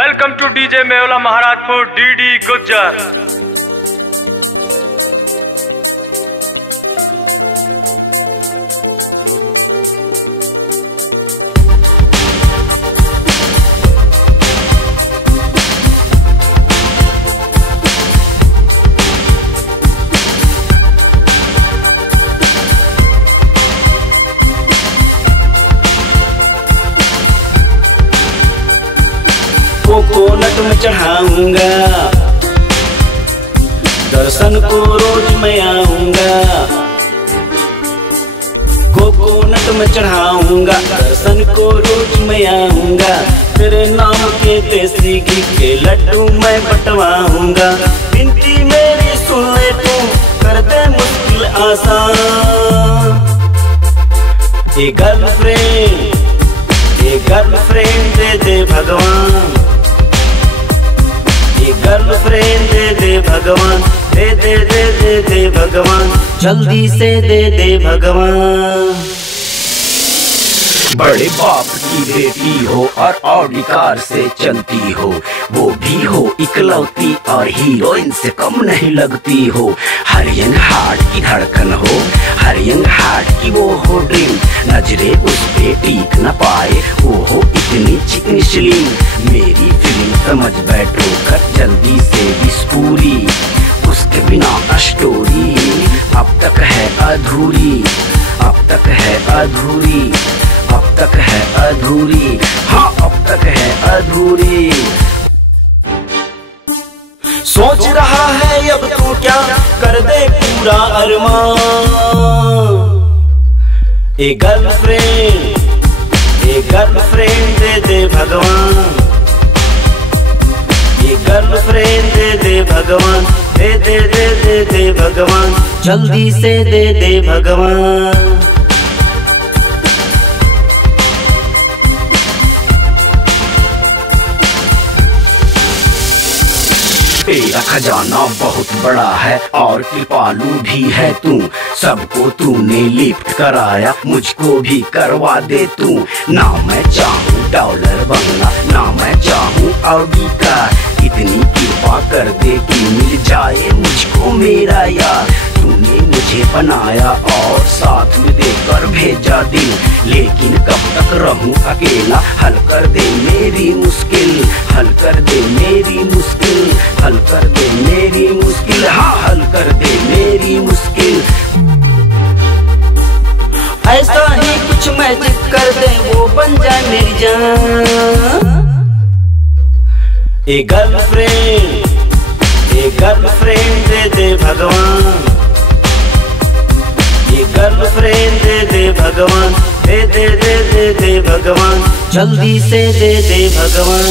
Welcome two DJ Mewla Maharajpur DD Gujjar. Coconut में चढ़ाऊंगा, दर्शन को रोज मैं आऊंगा। कोकोनट में चढ़ाऊंगा, दर्शन को रोज मैं आऊंगा। तेरे नाम के देसी घी के लड्डू मैं बंटवाऊंगा। विनती मेरी सुन ले तू, कर दे मुश्किल आसान। ए गर्लफ्रेंड दे दे भगवान, गर्लफ्रेंड दे दे भगवान, दे दे दे दे दे भगवान, जल्दी से दे दे भगवान। बड़े बाप की बेटी हो और ऑडी कार से चलती हो, वो भी हो इकलौती और हीरोइन से कम नहीं लगती हो। हर यंग हार्ट की धड़कन हो, हर यंग हार्ट की वो हो ड्रीम। नजरे उस पे टिक न पाए, वो हो इतनी चिकनी स्लिम। मेरी फीलिंग समझ बैठो कर जल्दी से इस पूरी, उसके बिना स्टोरी अब तक है अधूरी, अब तक है अधूरी, अब तक है अधूरी, हाँ अब तक है अधूरी। सोच रहा है अब तू क्या कर दे पूरा अरमान। ए गर्लफ्रेंड दे दे भगवान, ए गर्लफ्रेंड दे दे भगवान, दे दे दे दे दे भगवान, जल्दी से दे दे भगवान। तेरा खजाना बहुत बड़ा है और कृपालु भी है तू। सबको तूने लिफ्ट कराया, मुझको भी करवा दे तू। ना मैं चाहूँ डॉलर बंगला, ना मैं चाहूँ ऑडी कार। इतनी कृपा कर दे कि मिल जाए मुझको मेरा यार। तूने मुझे बनाया और साथ में देकर भेजा दिल, लेकिन कब तक रहूं अकेला। हल कर दे मेरी मुश्किल, हल कर दे मेरी मुश्किल, हल कर दे मेरी मुश्किल, हाँ हल कर दे मेरी मुश्किल। ऐसा ही कुछ मैजिक कर दे, वो बन जाए मेरी जान। ए गर्लफ्रेंड दे दे भगवान, ए गर्लफ्रेंड दे दे भगवान, दे दे दे दे दे भगवान, जल्दी से दे दे भगवान।